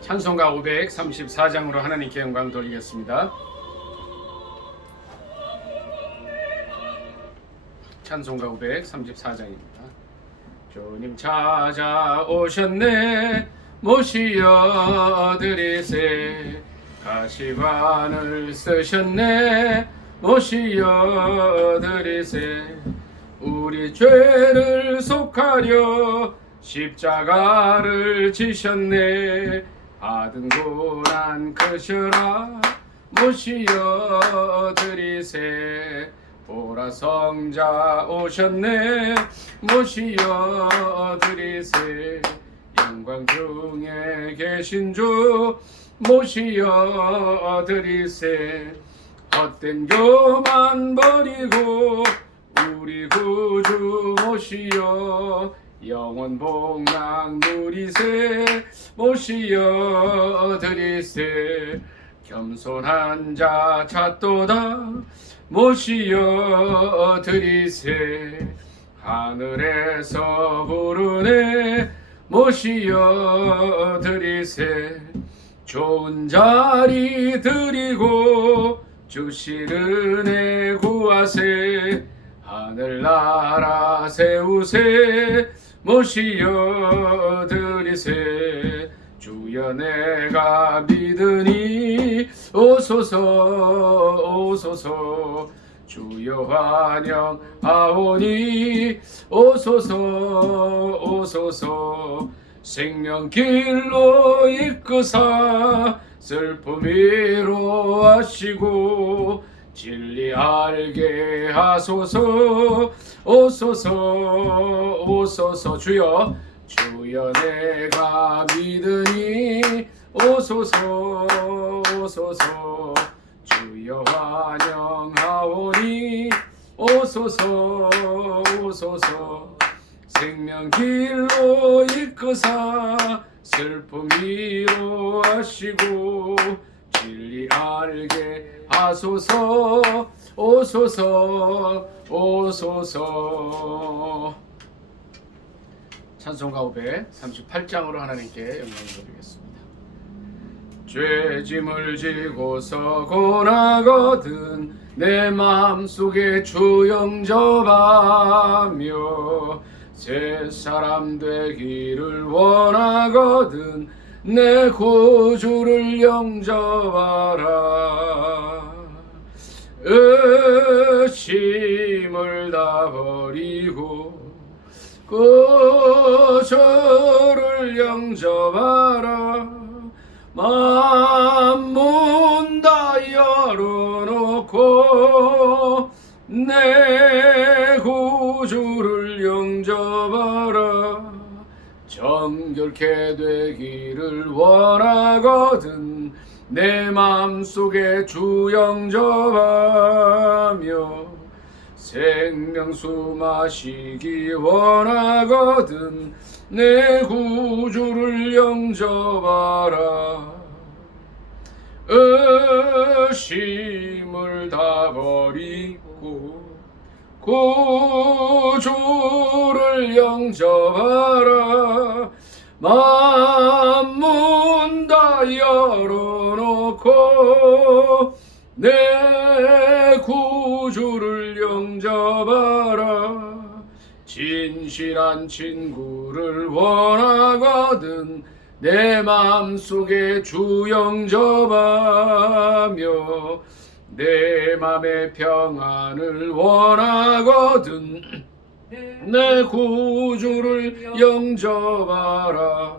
찬송가 534장으로 하나님께 영광 돌리겠습니다. 찬송가 534장입니다. 주님 찾아오셨네, 모시어 드리세. 가시관을 쓰셨네, 모시어 드리세. 우리 죄를 속하려 십자가를 지셨네. 받은 고난 크셔라, 모시어 드리세. 보라 성자 오셨네, 모시어 드리세. 영광 중에 계신 주 모시어 드리세. 헛된 교만 버리고 우리 구주 모시어 영원 복락 누리세, 모시어 드리세. 겸손한 자 찾도다, 모시어 드리세. 하늘에서 부르네, 모시어 드리세. 좋은 자리 드리고 주실 은혜 구하세. 하늘나라 세우세, 모시어 드리세. 주여 내가 믿으니 오소서 오소서. 주여 환영하오니 오소서 오소서. 생명길로 이끄사 슬픔 위로하시고 진리 알게 하소서 오소서 오소서. 주여 내가 믿으니 오소서 오소서. 주여 환영하오니 오소서 오소서. 생명길로 이끄사 슬픔 위로하시고 진리 알게 하소서 오소서 오소서. 찬송가 538장으로 하나님께 영광을 드리겠습니다. 죄짐을 지고서 고나거든 내 마음속에 주 영접하며 새 사람 되기를 원하거든 내 구주를 영접하라. 의심을 다 버리고 구주를 영접하라. 만문 다 열어놓고 내 구주를 영접하라. 정결케 되기를 원하거든 내 맘속에 주 영접하며 생명수 마시기 원하거든 내 구주를 영접하라. 의심을 다 버리고 구주를 영접하라. 만문 다 열어놓고 내 구주를 영접하라. 진실한 친구를 원하거든 내 맘속에 주 영접하며 내 맘의 평안을 원하거든 내 구주를 영접하라.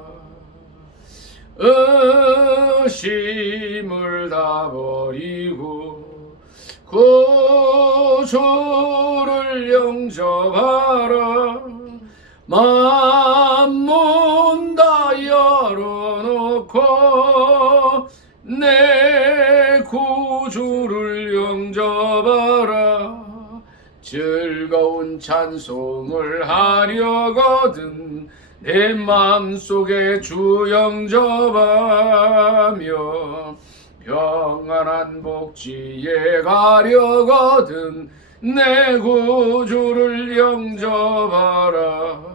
의심을 다 버리고 구주를 영접하라. 만문 다 열어놓고 내 구주를 영접하라. 즐거운 찬송을 하려거든 내 맘속에 주 영접하며 평안한 복지에 가려거든 내 구주를 영접하라.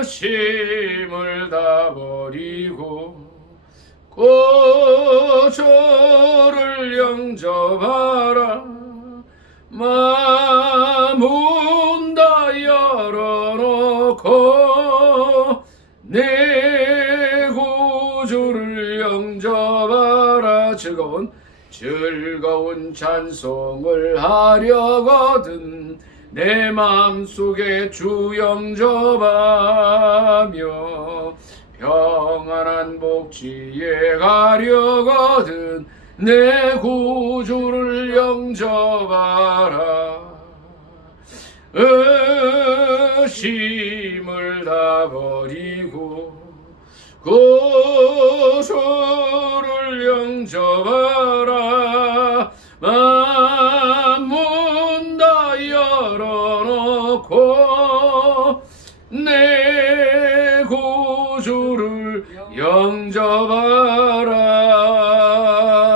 의심을 다 버리고 고초를 영접하라. 마음 다 열어놓고 내 구주를 영접하라. 즐거운 찬송을 하려거든 내 마음속에 주 영접하며 평안한 복지에 가려거든 내 구주를 영접하라. 의심을 다 버리고 고소를 영접하라. 마음 다 열어놓고 내 구주를 영접하라.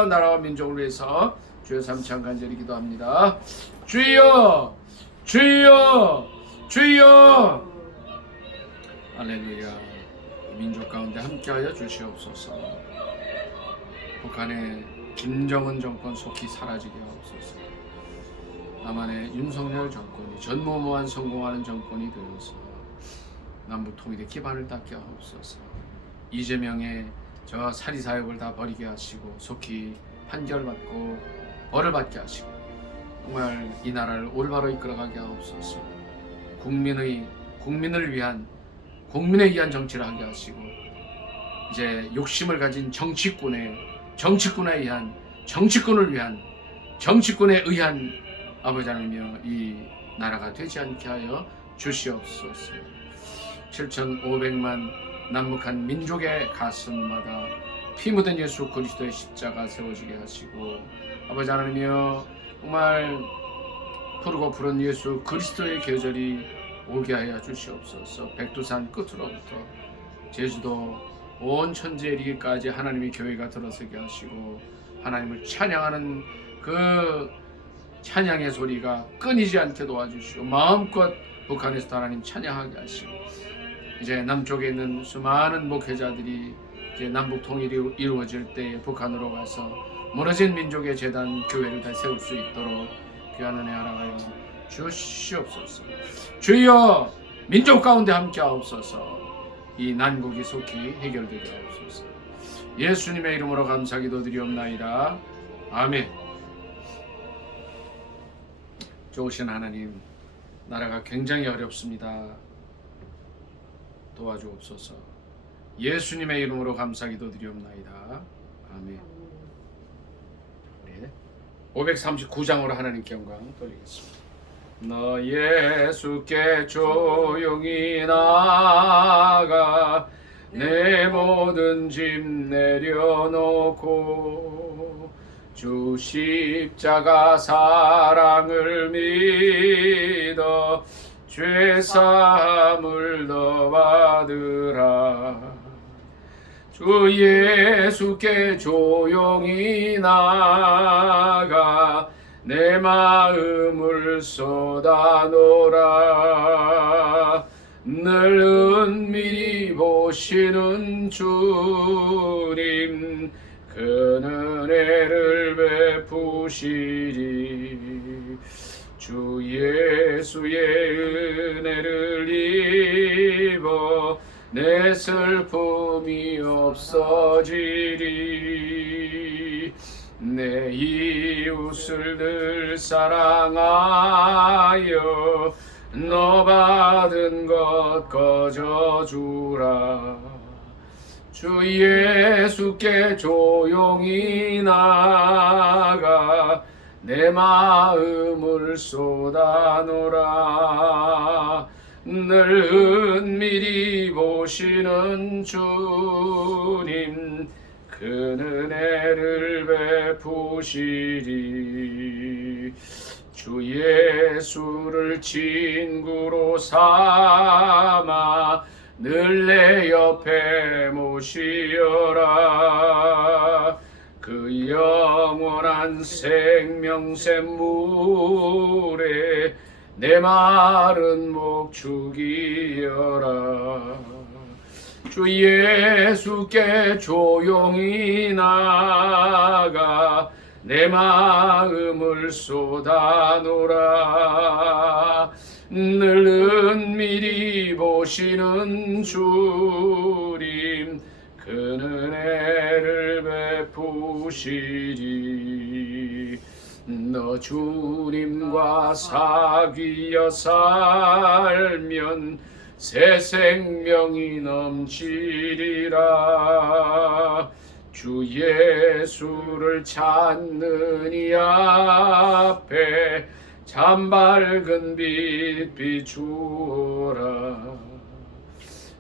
나라와 민족을 위해서 주여 삼창 간절히 기도합니다. 주여 주여 주여. 할렐루야. 민족 가운데 함께하여 주시옵소서. 북한의 김정은 정권 속히 사라지게 하옵소서. 남한의 윤석열 정권이 전무후무한 성공하는 정권이 되어서 남북 통일의 기반을 닦게 하옵소서. 이재명의 저 사리사욕을 다 버리게 하시고 속히 판결받고 벌을 받게 하시고 정말 이 나라를 올바로 이끌어가게 하옵소서. 국민을 위한 국민에 의한 정치를 하게 하시고 이제 욕심을 가진 정치꾼에 의한 아버지 하나님이여 이 나라가 되지 않게 하여 주시옵소서. 7,500만 남북한 민족의 가슴마다 피 묻은 예수 그리스도의 십자가 세워지게 하시고 아버지 하나님이여 정말 푸르고 푸른 예수 그리스도의 계절이 오게 하여 주시옵소서. 백두산 끝으로부터 제주도 온 천지에 이르기까지 하나님의 교회가 들어서게 하시고 하나님을 찬양하는 그 찬양의 소리가 끊이지 않게 도와주시고 마음껏 북한에서도 하나님 찬양하게 하시고 이제 남쪽에 있는 수많은 목회자들이 이제 남북 통일이 이루어질 때 북한으로 가서 무너진 민족의 재단 교회를 다 세울 수 있도록 귀한 은혜 하나하여 주시옵소서. 주여 민족 가운데 함께 하옵소서. 이 난국이 속히 해결되게 하옵소서. 예수님의 이름으로 감사 기도드리옵나이다. 아멘. 좋으신 하나님, 나라가 굉장히 어렵습니다. 도와주옵소서. 예수님의 이름으로 감사 기도드리옵나이다. 아멘. 네. 539장으로 하나님께 영광 돌리겠습니다. 너 예수께 조용히 나아가 내 모든 짐 내려놓고 주 십자가 사랑을 믿어 죄사함을 더 받으라. 주 예수께 조용히 나아가 내 마음을 쏟아놓으라. 늘 은밀히 보시는 주님 그 은혜를 베푸시리. 주 예수의 은혜를 입어 내 슬픔이 없어지리. 내 이웃을 늘 사랑하여 너 받은 것 거저주라. 주 예수께 조용히 나가 내 마음을 쏟아놓으라. 늘 은밀히 보시는 주님 그 은혜를 베푸시리. 주 예수를 친구로 삼아 늘 내 옆에 모시어라. 그 영원한 생명샘 물에 내 마른 목 죽이어라. 주 예수께 조용히 나가 내 마음을 쏟아놓으라. 늘 은밀히 보시는 주님 그 은혜를 베푸시리. 너 주님과 사귀어 살면 새 생명이 넘치리라. 주 예수를 찾는 이 앞에 참 밝은 빛 비추어라.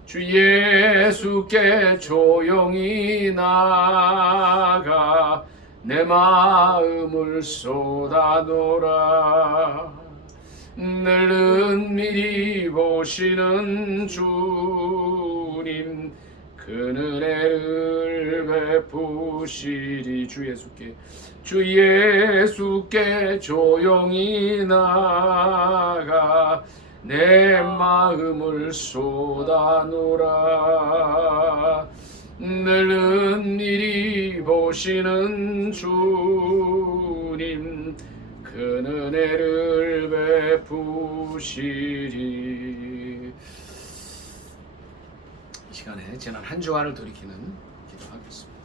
주 예수께 조용히 나가 내 마음을 쏟아놓으라. 늘 은밀히 보시는 주님 그 은혜를 베푸시리. 주 예수께 조용히 나가 내 마음을 쏟아놓으라. 늘 은밀히 보시는 주님 그 은혜를 베푸시리. 이 시간에 지난 한 주간을 돌이키는 기도하겠습니다.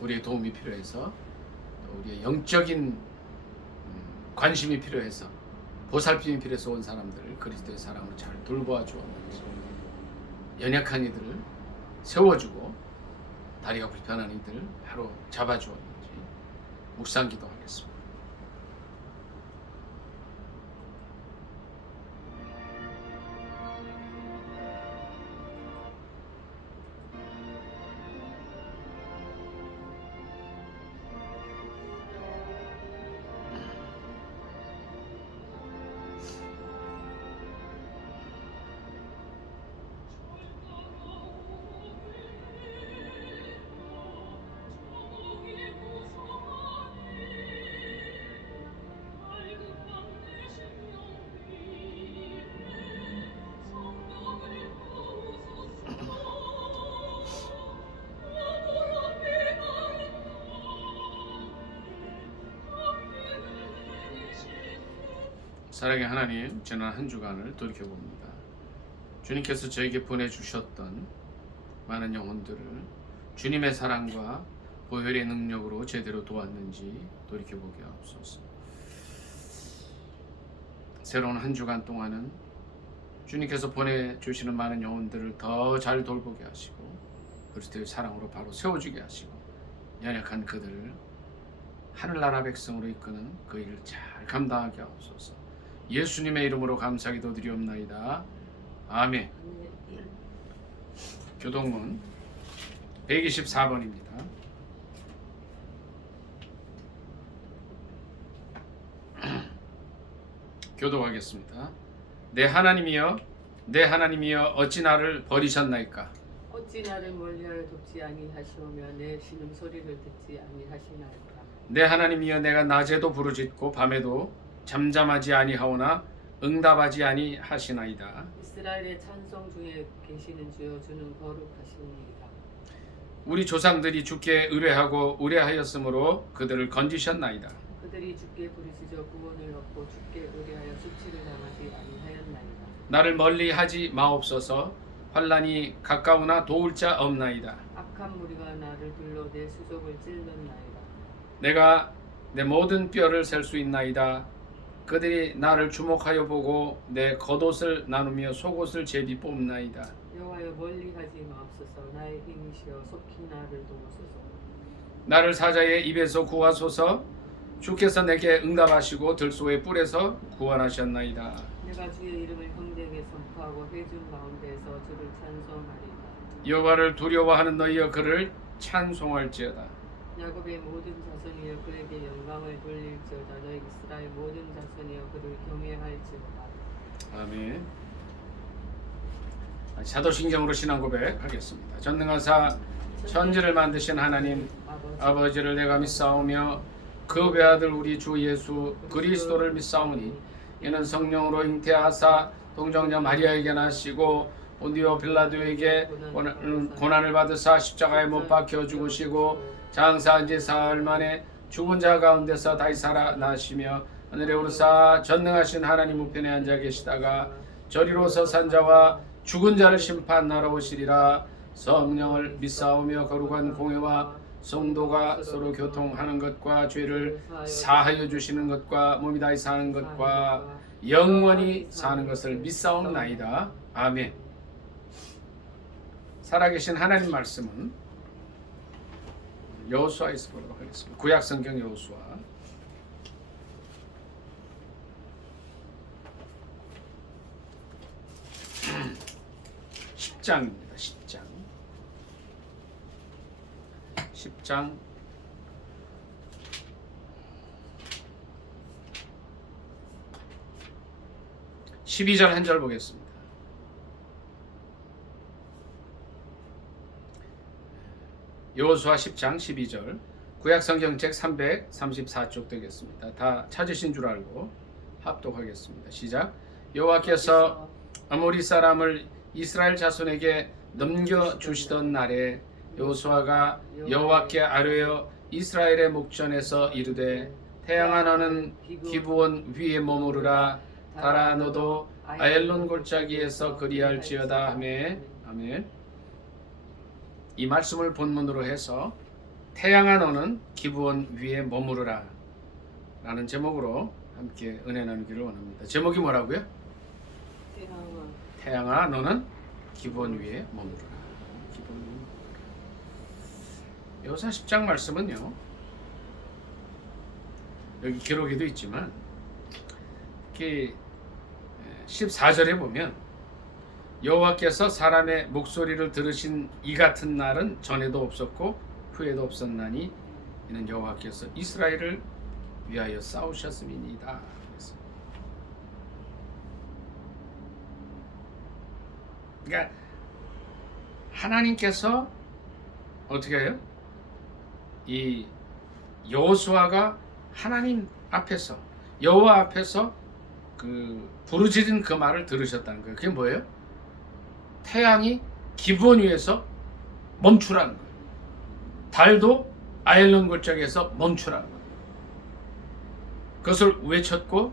우리의 도움이 필요해서, 우리의 영적인 관심이 필요해서, 보살핌이 필요해서 온 사람들을 그리스도의 사랑으로 잘 돌보아 주옵소서. 연약한 이들을 세워주고 다리가 불편한 이들을 바로 잡아주었는지 묵상 기도하겠습니다. 사랑의 하나님, 지난 한 주간을 돌이켜봅니다. 주님께서 저에게 보내주셨던 많은 영혼들을 주님의 사랑과 보혈의 능력으로 제대로 도왔는지 돌이켜보게 하옵소서. 새로운 한 주간 동안은 주님께서 보내주시는 많은 영혼들을 더 잘 돌보게 하시고 그리스도의 사랑으로 바로 세워주게 하시고 연약한 그들을 하늘나라 백성으로 이끄는 그 일을 잘 감당하게 하옵소서. 예수님의 이름으로 감사기도 드리옵나이다. 아멘. 교동문 124번입니다. 교도하겠습니다. 내 하나님이여, 내 하나님이여, 어찌 나를 버리셨나이까? 어찌 나를 멀리하여 돕지 아니하시오며 내 신음소리를 듣지 아니하시나이까? 내 하나님이여, 내가 낮에도 부르짖고 밤에도 잠잠하지 아니하오나 응답하지 아니하시나이다. 이스라엘의 찬송 중에 계시는 주여, 주는 거룩하시니이다. 우리 조상들이 주께 의뢰하고 의뢰하였으므로 그들을 건지셨나이다. 그들이 주께 부르짖어 구원을 얻고 주께 의뢰하여 수치를 당하지 아니하였나이다. 나를 멀리하지 마옵소서. 환난이 가까우나 도울 자 없나이다. 악한 무리가 나를 둘러 내 수족을 찔렀나이다. 내가 내 모든 뼈를 셀 수 있나이다. 그들이 나를 주목하여 보고 내 겉옷을 나누며 속옷을 제비 뽑나이다. 여호와여, 멀리하지 마옵소서. 나의 힘이시여 속히 나를 도우소서. 나를 사자의 입에서 구하소서. 주께서 내게 응답하시고 들소의 뿔에서 구원하셨나이다. 내가 주의 이름을 형제에게 선포하고 회중 가운데에서 주를 찬송하리이다. 여호와를 두려워하는 너희여, 그를 찬송할지어다. 야곱의 모든 자손이여 그에게 영광을 돌릴지어다. 너희 이스라엘 모든 자손이여 그를 경외할지어다. 아멘. 사도신경으로 신앙 고백하겠습니다. 전능하사 천지를 만드신 하나님 아버지를 내가 믿사오며 그 외아들 우리 주 예수 그리스도를 믿사오니 이는 성령으로 잉태하사 동정녀 마리아에게 나시고 본디오 빌라도에게 고난을 받으사 십자가에 못 박혀 죽으시고 장사한 지 사흘 만에 죽은 자 가운데서 다시 살아나시며 하늘에 오르사 전능하신 하나님 우편에 앉아 계시다가 저리로서 산자와 죽은 자를 심판하러 오시리라. 성령을 믿사오며 거룩한 공회와 성도가 서로 교통하는 것과 죄를 사하여 주시는 것과 몸이 다시 사는 것과 영원히 사는 것을 믿사옵나이다. 아멘. 살아계신 하나님 말씀은 여호수아에서 보도록 하겠습니다. 구약성경 여호수아 10장입니다. 10장 12절 한 절 보겠습니다. 여호수아 10장 12절 구약성경책 334쪽 되겠습니다. 다 찾으신 줄 알고 합독하겠습니다. 시작. 여호와께서 아모리 사람을 이스라엘 자손에게 넘겨주시던 날에 여호수아가 여호와께 아뢰어 이스라엘의 목전에서 이르되 태양아 너는 기브온 위에 머무르라. 달아 너도 아엘론 골짜기에서 그리할지어다 하매. 아멘. 이 말씀을 본문으로 해서 태양아 너는 기브온 위에 머무르라 라는 제목으로 함께 은혜 나누기를 원합니다. 제목이 뭐라고요? 태양아 너는 기브온 위에 머무르라. 여호수아 10장 말씀은요, 여기 기록에도 있지만 14절에 보면 여호와께서 사람의 목소리를 들으신 이 같은 날은 전에도 없었고 후에도 없었나니 이는 여호와께서 이스라엘을 위하여 싸우셨음이니이다. 그러니까 하나님께서 어떻게 해요? 이 여호수아가 하나님 앞에서 여호와 앞에서 그 부르짖은 그 말을 들으셨다는 거예요. 그게 뭐예요? 태양이 기브온 위에서 멈추라는 거예요. 달도 아엘론 골짜기에서 멈추라는 거예요. 그것을 외쳤고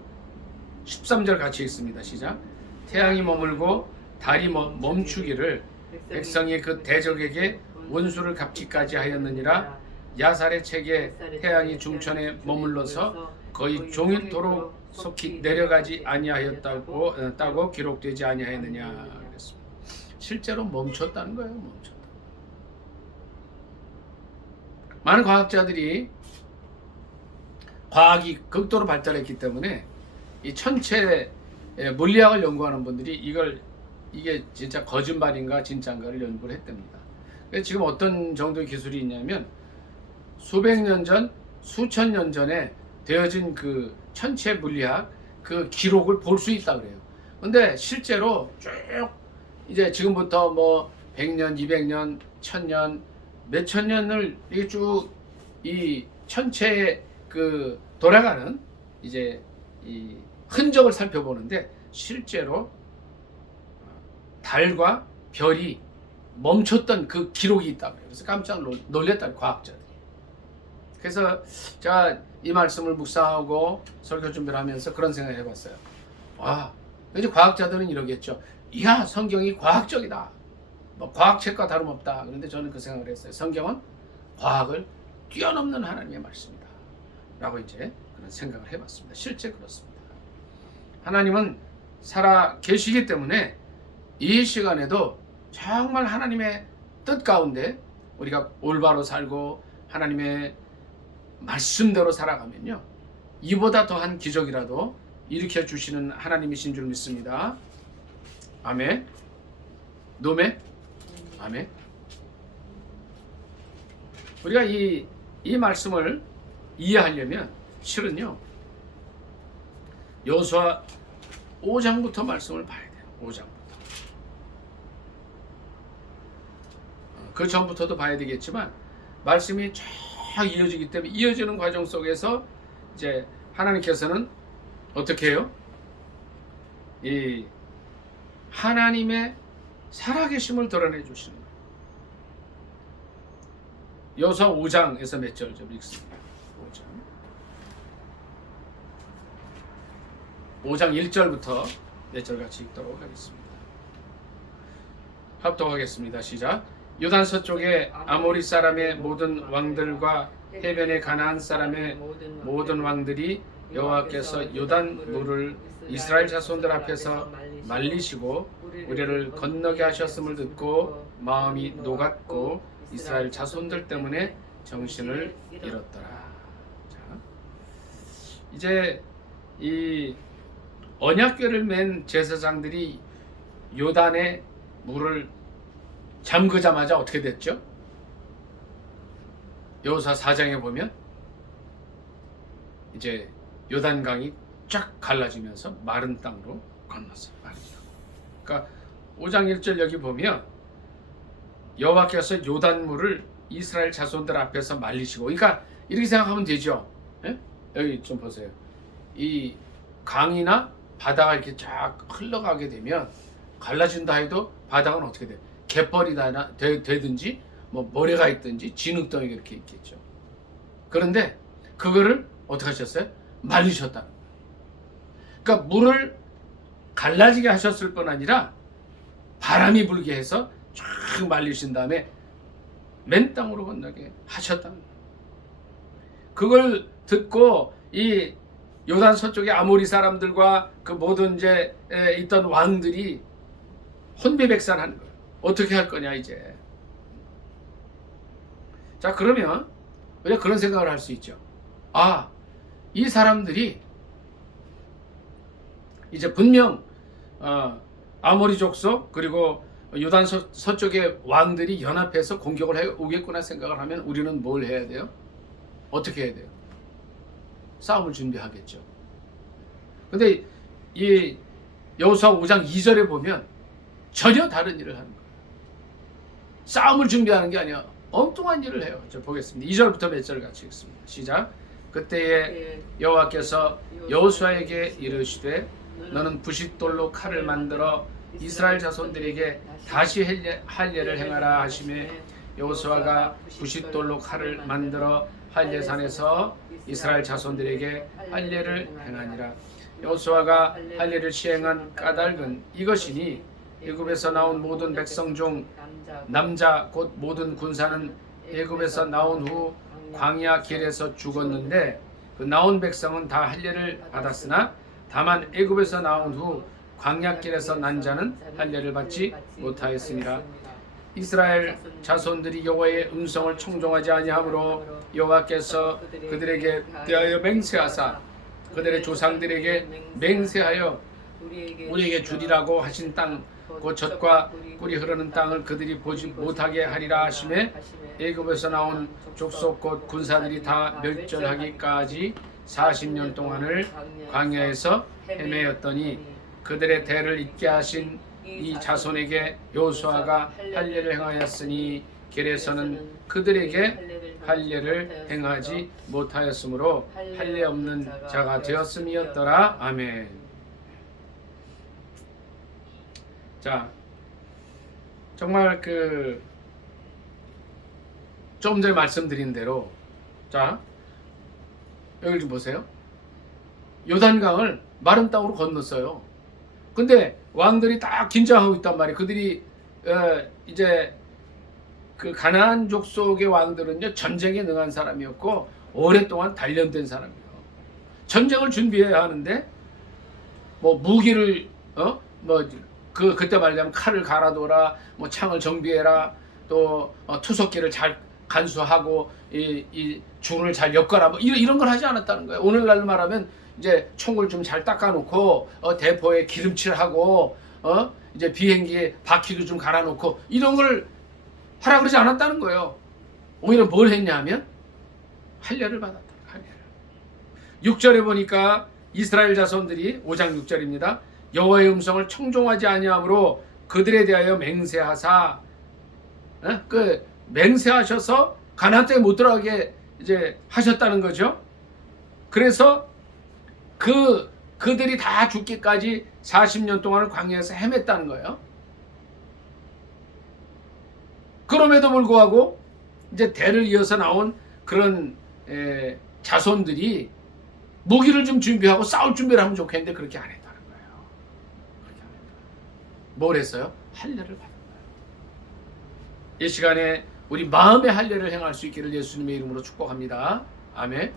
13절 같이 읽습니다. 시작. 태양이 머물고 달이 멈추기를 백성이 그 대적에게 원수를 갚기까지 하였느니라. 야살의 책에 태양이 중천에 머물러서 거의 종일토록 속히 내려가지 아니하였다고 기록되지 아니하였느냐 그랬습니다. 실제로 멈췄다는 거예요. 멈췄다. 많은 과학자들이 과학이 극도로 발달했기 때문에 이 천체 물리학을 연구하는 분들이 이게 진짜 거짓말인가 진짜인가를 연구를 했답니다. 지금 어떤 정도의 기술이 있냐면 수백 년 전, 수천 년 전에 되어진 그 천체 물리학 그 기록을 볼 수 있다 그래요. 근데 실제로 쭉 이제 지금부터 뭐 100년, 200년, 1000년, 몇천 년을 이게 쭉 이 천체에 그 돌아가는 이제 이 흔적을 살펴보는데 실제로 달과 별이 멈췄던 그 기록이 있다고 해요. 그래서 깜짝 놀랐다 과학자들이. 그래서 제가 이 말씀을 묵상하고 설교 준비를 하면서 그런 생각을 해봤어요. 와, 이제 과학자들은 이러겠죠. 이야, 성경이 과학적이다. 뭐 과학책과 다름없다. 그런데 저는 그 생각을 했어요. 성경은 과학을 뛰어넘는 하나님의 말씀이다. 라고 이제 그런 생각을 해봤습니다. 실제 그렇습니다. 하나님은 살아 계시기 때문에 이 시간에도 정말 하나님의 뜻 가운데 우리가 올바로 살고 하나님의 말씀대로 살아가면요, 이보다 더한 기적이라도 일으켜 주시는 하나님이신 줄 믿습니다. 아멘. 노멘. 아멘. 우리가 이 말씀을 이해하려면 실은요, 여호수아 5장부터 말씀을 봐야 돼요. 5장부터. 그 전부터도 봐야 되겠지만 말씀이 이어지기 때문에 이어지는 과정 속에서 이제 하나님께서는 어떻게 해요? 이 하나님의 살아계심을 드러내 주시는 거예요. 여호수아 5장에서 몇 절 좀 읽습니다. 5장 1절부터 몇 절 같이 읽도록 하겠습니다. 합독하겠습니다. 시작. 요단 서쪽에 아모리 사람의 모든 왕들과 해변의 가나안 사람의 모든 왕들이 여호와께서 요단 물을 이스라엘 자손들 앞에서 말리시고 우리를 건너게 하셨음을 듣고 마음이 녹았고 이스라엘 자손들 때문에 정신을 잃었더라. 자, 이제 이 언약궤를 맨 제사장들이 요단의 물을 잠그자마자 어떻게 됐죠? 여호수아 4장에 보면 이제 요단강이 쫙 갈라지면서 마른 땅으로 건넜어요. 마른 땅. 그러니까 5장 1절 여기 보면 여호와께서 요단물을 이스라엘 자손들 앞에서 말리시고, 그러니까 이렇게 생각하면 되죠. 예? 여기 좀 보세요. 이 강이나 바다가 이렇게 쫙 흘러가게 되면 갈라진다 해도 바닥은 어떻게 돼? 갯벌이 되든지 뭐 모래가 있든지 진흙덩이 이렇게 있겠죠. 그런데 그거를 어떻게 하셨어요? 말리셨다. 그러니까 물을 갈라지게 하셨을 뿐 아니라 바람이 불게 해서 쫙 말리신 다음에 맨 땅으로 건너게 하셨다는 거예요. 그걸 듣고 이 요단 서쪽의 아모리 사람들과 그 모든 이제 있던 왕들이 혼비백산하는 거예요. 어떻게 할 거냐 이제. 자, 그러면 우리가 그런 생각을 할 수 있죠. 아, 이 사람들이 이제 분명 아모리 족속 그리고 요단 서쪽의 왕들이 연합해서 공격을 해 오겠구나 생각을 하면 우리는 뭘 해야 돼요? 어떻게 해야 돼요? 싸움을 준비하겠죠. 근데 이 여호수아 5장 2절에 보면 전혀 다른 일을 하는 거예요. 싸움을 준비하는 게 아니라 엉뚱한 일을 해요. 저 보겠습니다. 2절부터 몇 절 같이 읽습니다. 시작. 그때에 여호와께서 여호수아에게 이르시되 너는 부싯돌로 칼을 만들어 이스라엘 자손들에게 다시 할례를 행하라 하시매 여호수아가 부싯돌로 칼을 만들어 할례산에서 이스라엘 자손들에게 할례를 행하니라. 여호수아가 할례를 시행한 까닭은 이것이니 애굽에서 나온 모든 백성 중 남자 곧 모든 군사는 애굽에서 나온 후 광야 길에서 죽었는데 그 나온 백성은 다 할례를 받았으나 다만 애굽에서 나온 후 광야 길에서 난 자는 할례를 받지 못하였습니다. 이스라엘 자손들이 여호와의 음성을 청종하지 아니하므로 여호와께서 그들에게 대하여 맹세하사 그들의 조상들에게 맹세하여 우리에게 주리라고 하신 땅 곧 젖과 꿀이 흐르는 땅을 그들이 보지 못하게 하리라 하시매 애굽에서 나온 족속 곧 군사들이 다 멸절하기까지 40년 동안을 광야에서 헤매었더니 그들의 대를 잇게 하신 이 자손에게 여호수아가 할례를 행하였으니 길에서는 그들에게 할례를 행하지 못하였으므로 할례 없는 자가 되었음이었더라. 아멘. 자, 정말 좀 전에 말씀드린 대로, 자, 여기 좀 보세요. 요단강을 마른 땅으로 건넜어요. 근데 왕들이 딱 긴장하고 있단 말이에요. 그들이 이제 그 가나안 족속의 왕들은요 전쟁에 능한 사람이었고 오랫동안 단련된 사람이에요. 전쟁을 준비해야 하는데 뭐 무기를 그때 말하자면 칼을 갈아둬라, 뭐 창을 정비해라, 또 투석기를 잘 간수하고 이 줄을 잘 엮어라, 뭐 이런 걸 하지 않았다는 거예요. 오늘날 말하면 이제 총을 좀 잘 닦아놓고 대포에 기름칠하고 이제 비행기에 바퀴도 좀 갈아놓고 이런 걸 하라 그러지 않았다는 거예요. 오히려 뭘 했냐면 할례를 받았다. 할례를. 6절에 보니까 이스라엘 자손들이 5장 6절입니다. 여호와의 음성을 청종하지 아니하므로 그들에 대하여 맹세하사 맹세하셔서 가나안 땅에 못 들어가게 이제 하셨다는 거죠. 그래서 그들이 다 죽기까지 40년 동안을 광야에서 헤맸다는 거예요. 그럼에도 불구하고 이제 대를 이어서 나온 그런 자손들이 무기를 좀 준비하고 싸울 준비를 하면 좋겠는데 그렇게 안 했다는 거예요. 그렇게 안 했다. 뭘 했어요? 할례를 받은 거예요. 이 시간에 우리 마음의 할례를 행할 수 있기를 예수님의 이름으로 축복합니다. 아멘.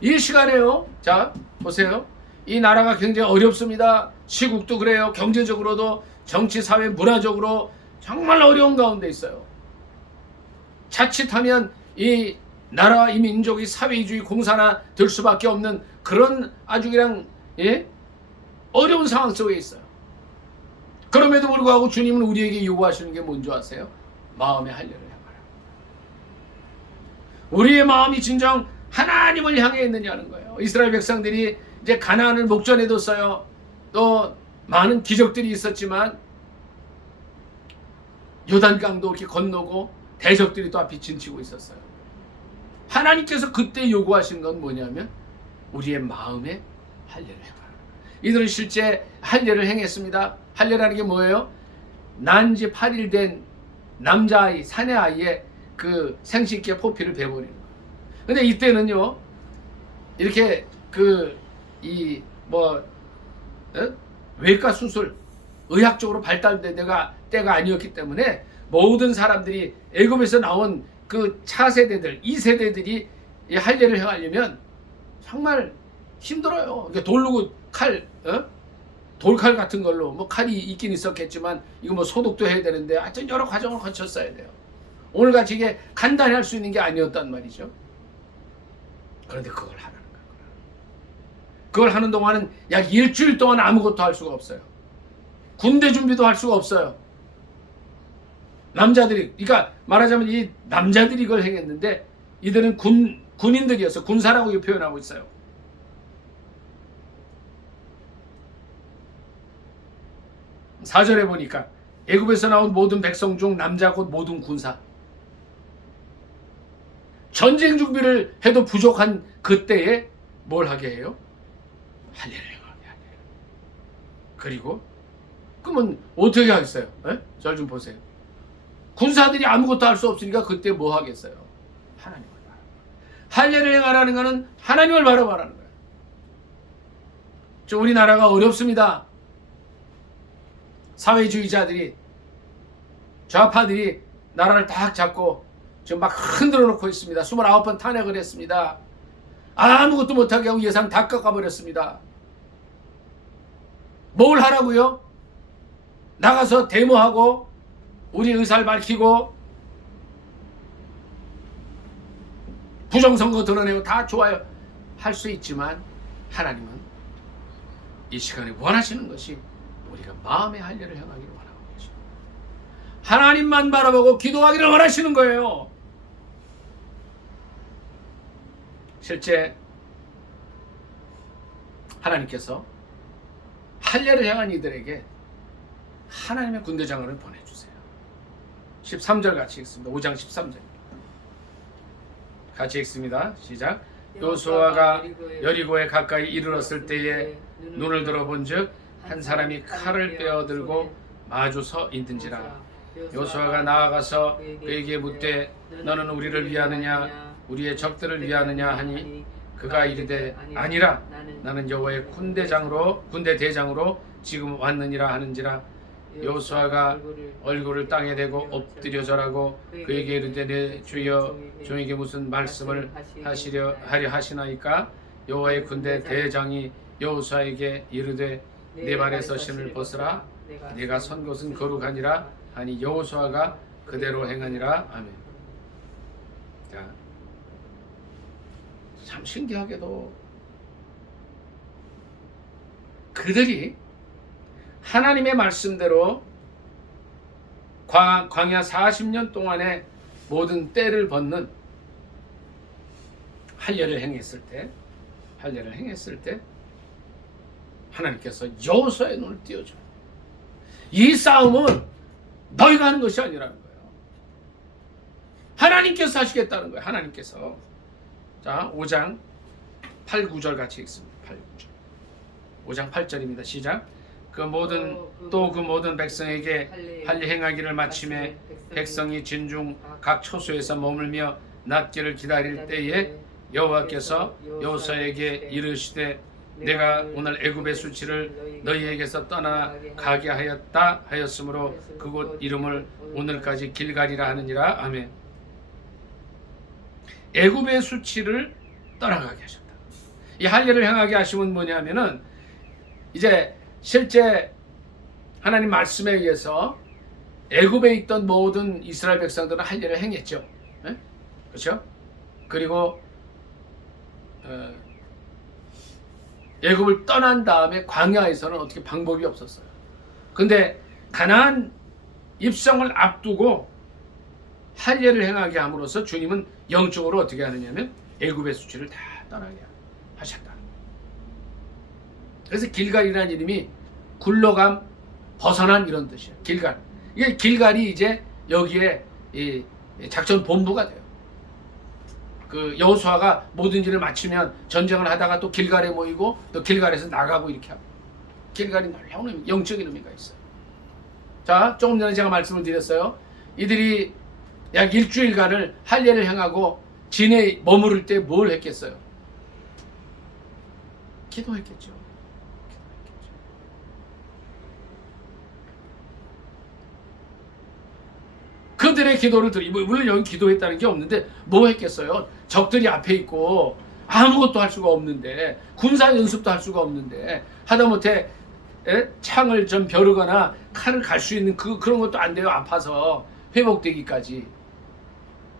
이 시간에요. 자, 보세요. 이 나라가 굉장히 어렵습니다. 시국도 그래요. 경제적으로도 정치, 사회, 문화적으로 정말 어려운 가운데 있어요. 자칫하면 이 나라, 이 민족이 사회주의 공산화 될 수밖에 없는 그런 아주 그냥 어려운 상황 속에 있어요. 그럼에도 불구하고 주님은 우리에게 요구하시는 게 뭔지 아세요? 마음의 할례를 행하라. 우리의 마음이 진정 하나님을 향해 있느냐는 거예요. 이스라엘 백성들이 이제 가나안을 목전에 뒀어요. 또 많은 기적들이 있었지만 요단강도 이렇게 건너고 대적들이 또 앞에 진치고 있었어요. 하나님께서 그때 요구하신 건 뭐냐면 우리의 마음에 할례를 행하라. 이들은 실제 할례를 행했습니다. 할례라는 게 뭐예요? 난지 8일 된 남자아이, 사내아이의 그 생식기의 포피를 베버리는 거예요. 근데 이때는요, 이렇게 외과 수술, 의학적으로 발달된 때가 아니었기 때문에 모든 사람들이 애굽에서 나온 그 차세대들, 2세대들이 이 할례를 행하려면 정말 힘들어요. 돌로 칼, 돌칼 같은 걸로, 뭐 칼이 있긴 있었겠지만 이거 뭐 소독도 해야 되는데 하여튼 여러 과정을 거쳤어야 돼요. 오늘같이 이게 간단히 할 수 있는 게 아니었단 말이죠. 그런데 그걸 하라는 거예요. 그걸 하는 동안은 약 일주일 동안 아무것도 할 수가 없어요. 군대 준비도 할 수가 없어요. 남자들이, 그러니까 말하자면 이 남자들이 이걸 행했는데 이들은 군인들이어서 군사라고 표현하고 있어요. 사절에 보니까 애굽에서 나온 모든 백성 중 남자 곧 모든 군사, 전쟁 준비를 해도 부족한 그때에 뭘 하게 해요? 할례를 행하게 해요. 그리고 그러면 어떻게 하겠어요? 절 좀 보세요. 군사들이 아무것도 할 수 없으니까 그때 뭐 하겠어요? 하나님을 바라보라. 할례를 행하라는 것은 하나님을 바라보라는 거예요. 우리나라가 어렵습니다. 사회주의자들이, 좌파들이 나라를 딱 잡고 지금 막 흔들어 놓고 있습니다. 29번 탄핵을 했습니다. 아무것도 못하게 하고 예산 다 깎아버렸습니다. 뭘 하라고요? 나가서 데모하고 우리 의사를 밝히고 부정선거 드러내고 다 좋아요. 할 수 있지만 하나님은 이 시간에 원하시는 것이 우리가 마음의 할례를 행하기를 원하고 계십니다. 하나님만 바라보고 기도하기를 원하시는 거예요. 실제 하나님께서 할례를 행한 이들에게 하나님의 군대장관을 보내주세요. 13절 같이 읽습니다. 5장 13절 같이 읽습니다. 시작. 여호수아가 여리고에 가까이 이르렀을 때에 눈을 들어본즉 한 사람이 칼을 빼어들고 마주 서 있는지라. 여호수아가 나아가서 그에게 묻되 너는 우리를 위하느냐 우리의 적들을 위하느냐 하니 그가 이르되 아니라 나는 여호와의 군대 대장으로 지금 왔느니라 하는지라. 여호수아가 얼굴을 땅에 대고 엎드려 절하고 그에게 이르되 내 주여 종에게 무슨 말씀을 하려 하시나이까. 여호와의 군대 대장이 여호수아에게 이르되 내 발에서 신을 벗으라. 내가 선 곳은 거룩하니라 하니 여호수아가 그대로 행하니라. 아멘. 자, 참 신기하게도 그들이 하나님의 말씀대로 광야 40년 동안의 모든 때를 벗는 할례를 행했을 때 하나님께서 여호수아의 눈을 띄워줘요. 이 싸움은 너희가 하는 것이 아니라는 거예요. 하나님께서 하시겠다는 거예요. 하나님께서. 자, 5장 8, 9절 같이 읽습니다. 8, 9절. 5장 8절입니다. 시작. 그 모든 백성에게 할례 행하기를 마침에 백성이 진중 각 초소에서 머물며 낫기를 기다릴 때에 여호와께서 여호수아에게 이르시되 내가 오늘 애굽의 수치를 너희에게서 떠나 가게 하였다 하였으므로 그곳 이름을 오늘까지 길갈이라 하느니라. 아멘. 애굽의 수치를 떠나가게 하셨다. 이 할례를 행하게 하심은 뭐냐면은 이제 실제 하나님 말씀에 의해서 애굽에 있던 모든 이스라엘 백성들은 할례를 행했죠. 네? 그렇죠? 그리고 애굽을 떠난 다음에 광야에서는 어떻게 방법이 없었어요. 근데 가나안 입성을 앞두고 할례를 행하게 함으로써 주님은 영적으로 어떻게 하느냐면 애굽의 수치를 다 떠나게 하셨다. 그래서 길갈이라는 이름이 굴러감, 벗어난 이런 뜻이에요. 길갈. 이게 길갈이 이제 여기에 이 작전 본부가 돼요. 그 여호수아가 모든 일을 마치면 전쟁을 하다가 또 길갈에 모이고 또 길갈에서 나가고 이렇게 하고. 길갈이 놀라운 영적인 의미가 있어요. 자, 조금 전에 제가 말씀을 드렸어요. 이들이 약 일주일간을 할례를 행하고 진에 머무를 때 뭘 했겠어요? 기도했겠죠. 그들의 기도를 물론 여기 기도했다는 게 없는데 뭐 했겠어요? 적들이 앞에 있고 아무것도 할 수가 없는데 군사 연습도 할 수가 없는데 하다못해 창을 좀 벼르거나 칼을 갈 수 있는 그런 것도 안 돼요. 아파서 회복되기까지.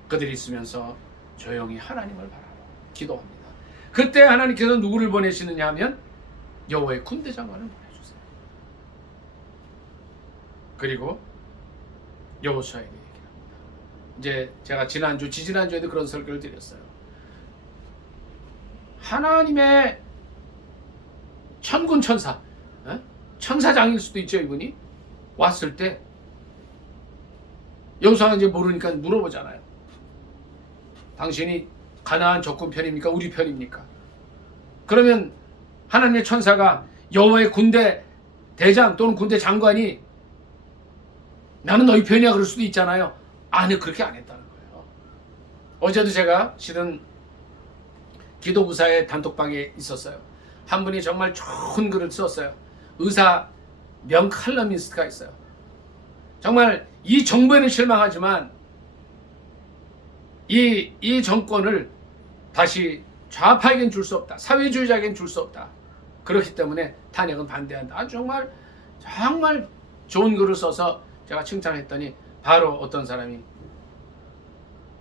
그들이 있으면서 조용히 하나님을 바라고 기도합니다. 그때 하나님께서 누구를 보내시느냐 하면 여호와의 군대 장관을 보내주세요. 그리고 여호수아에게 얘기합니다. 이제 제가 지지난주에도 그런 설교를 드렸어요. 하나님의 천군 천사, 천사장일 수도 있죠. 이분이 왔을 때 여호수아가 이제 모르니까 물어보잖아요. 당신이 가나안 적군 편입니까? 우리 편입니까? 그러면 하나님의 천사가 여호와의 군대 대장 또는 군대 장관이 나는 너희 편이야 그럴 수도 있잖아요. 아니, 그렇게 안 했다는 거예요. 어제도 제가 실은 기도부사의 단톡방에 있었어요. 한 분이 정말 좋은 글을 썼어요. 의사 명칼럼니스트가 있어요. 정말 이 정부에는 실망하지만 이 정권을 다시 좌파에겐 줄 수 없다. 사회주의자에겐 줄 수 없다. 그렇기 때문에 탄핵은 반대한다. 정말 좋은 글을 써서 제가 칭찬했더니 바로 어떤 사람이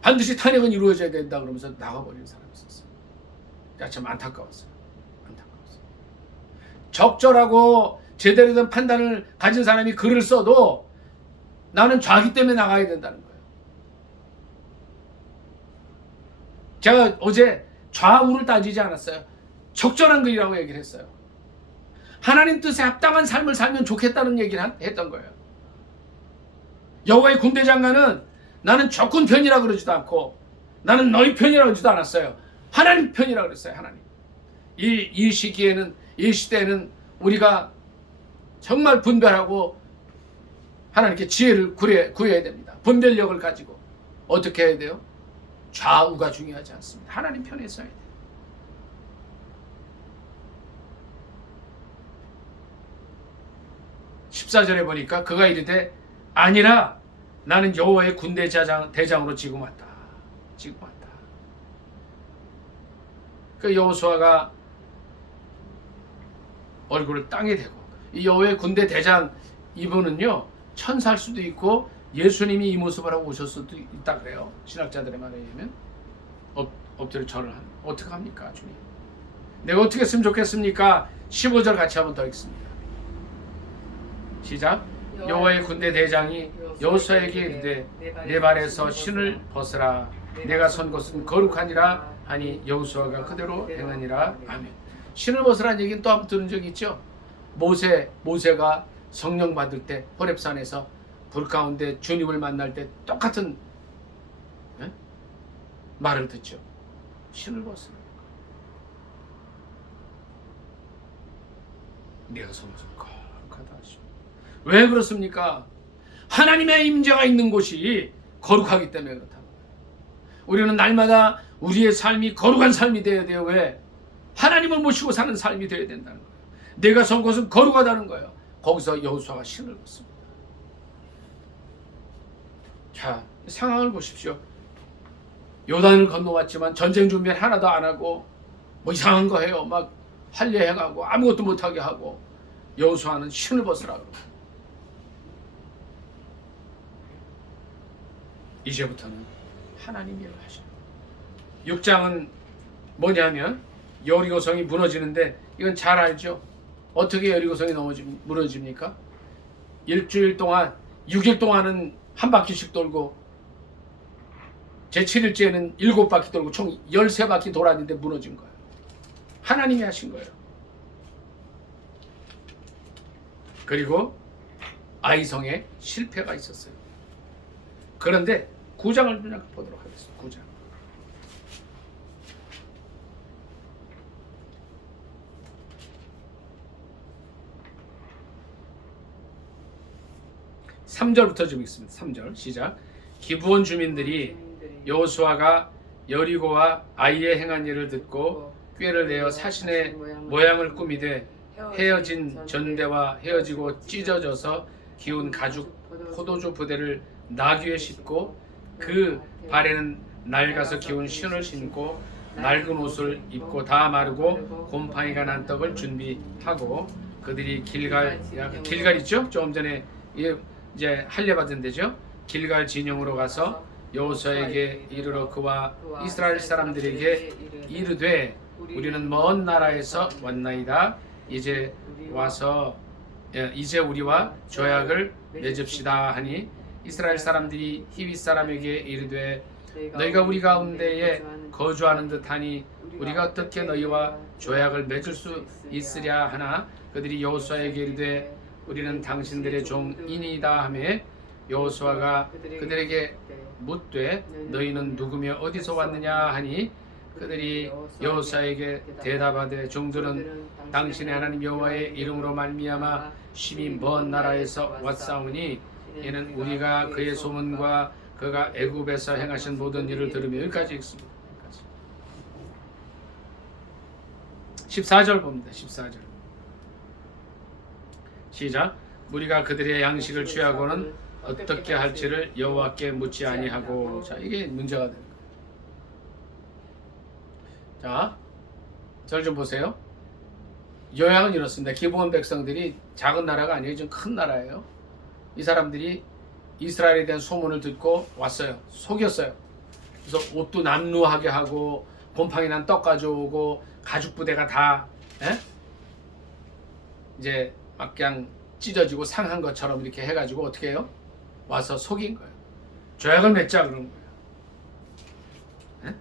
반드시 탄핵은 이루어져야 된다 그러면서 나가버리는 사람이 있었어요. 참 안타까웠어요. 적절하고 제대로 된 판단을 가진 사람이 글을 써도 나는 좌기 때문에 나가야 된다는 거예요. 제가 어제 좌우를 따지지 않았어요. 적절한 글이라고 얘기를 했어요. 하나님 뜻에 합당한 삶을 살면 좋겠다는 얘기를 했던 거예요. 여호와의 군대 장관은 나는 적군 편이라 그러지도 않고 나는 너희 편이라 그러지도 않았어요. 하나님 편이라 그랬어요. 하나님. 이 시기에는, 이 시대에는 우리가 정말 분별하고 하나님께 지혜를 구해야 됩니다. 분별력을 가지고 어떻게 해야 돼요? 좌우가 중요하지 않습니다. 하나님 편에 서야 돼요. (14절에) 보니까 그가 이르되 아니라 나는 여호와의 군대 대장으로 지금 왔다. 그 여호수아가 얼굴을 땅에 대고, 이 여호와의 군대 대장 이분은요 천사일 수도 있고 예수님이 이 모습을 하고 오셨을 수도 있다 그래요. 신학자들의 말에 의하면. 엎드려 절을 하는. 어떻게 합니까 주님? 내가 어떻게 했으면 좋겠습니까? 15절 같이 한번 더 읽습니다. 시작. 여호와의 군대 대장이 여호수아에게 이르되 내 발에서 신을 벗으라. 내가 선 곳은 거룩하니라 하니 여호수아가 그대로 행하니라. 아멘. 신을 벗으라는 얘기는 또 한번 들은 적이 있죠. 모세가 성령 받을 때 호렙산에서 불 가운데 주님을 만날 때 똑같은 말을 듣죠. 신을 벗으라. 내가 성소 거룩하다 하십니다. 왜 그렇습니까? 하나님의 임재가 있는 곳이 거룩하기 때문에 그렇다. 우리는 날마다 우리의 삶이 거룩한 삶이 되어야 돼요. 왜? 하나님을 모시고 사는 삶이 되어야 된다는 거예요. 내가 선 곳은 거룩하다는 거예요. 거기서 여호수아가 신을 벗습니다. 자, 상황을 보십시오. 요단을 건너왔지만 전쟁 준비를 하나도 안 하고 뭐 이상한 거 해요. 막 할례해가고 아무것도 못하게 하고 여호수아는 신을 벗으라고. 이제부터는 하나님이 일을 하셔요. 6장은 뭐냐면 여리고성이 무너지는데 이건 잘 알죠. 어떻게 여리고성이 무너집니까? 일주일 동안 6일 동안은 한 바퀴씩 돌고 제7일째는 7바퀴 돌고 총 13바퀴 돌았는데 무너진 거예요. 하나님이 하신 거예요. 그리고 아이성에 실패가 있었어요. 그런데 9장을 그냥 보도록 하겠습니다. 9장. 3절부터 좀 읽습니다. 3절 시작. 기브온 주민들이 여호수아가 여리고와 아이에 행한 일을 듣고 꾀를 내어 사신의 모양을 꾸미되 헤어진 전대와 헤어지고 찢어져서 기운 가죽 포도주 부대를 나귀에 싣고 그 발에는 낡아서 기운 신을 신고 낡은 옷을 입고 다 마르고 곰팡이가 난 떡을 준비하고 그들이 길갈 있죠? 조금 전에 이제 할례 받은 데죠. 길갈 진영으로 가서 여호수아에게 이르러 그와 이스라엘 사람들에게 이르되 우리는 먼 나라에서 왔나이다. 이제 우리와 조약을 맺읍시다 하니 이스라엘 사람들이 히윗 사람에게 이르되 너희가 우리 가운데에 거주하는 듯하니 우리가 어떻게 너희와 조약을 맺을 수 있으랴 하나 그들이 여호수아에게 이르되 우리는 당신들의 종이니이다 하매 여호수아가 그들에게 묻되 너희는 누구며 어디서 왔느냐 하니 그들이 여호수아에게 대답하되 종들은 당신의 하나님 여호와의 이름으로 말미암아 심히 먼 나라에서 왔사오니 이는 우리가 그의 소문과 그가 애굽에서 행하신 모든 일을 들으며 여기까지 읽습니다. 14절 봅니다. 14절 시작. 우리가 그들의 양식을 취하고는 어떻게 할지를 여호와께 묻지 아니하고. 자, 이게 문제가 되는 거예요. 자, 절 좀 보세요. 요약은 이렇습니다. 기브온 백성들이 작은 나라가 아니에요. 좀 큰 나라예요. 이 사람들이 이스라엘에 대한 소문을 듣고 왔어요. 속였어요. 그래서 옷도 남루하게 하고 곰팡이 난 떡 가져오고 가죽 부대가 다 이제 막 그냥 찢어지고 상한 것처럼 이렇게 해가지고 어떻게 해요? 와서 속인 거예요. 조약을 맺자 그런 거예요.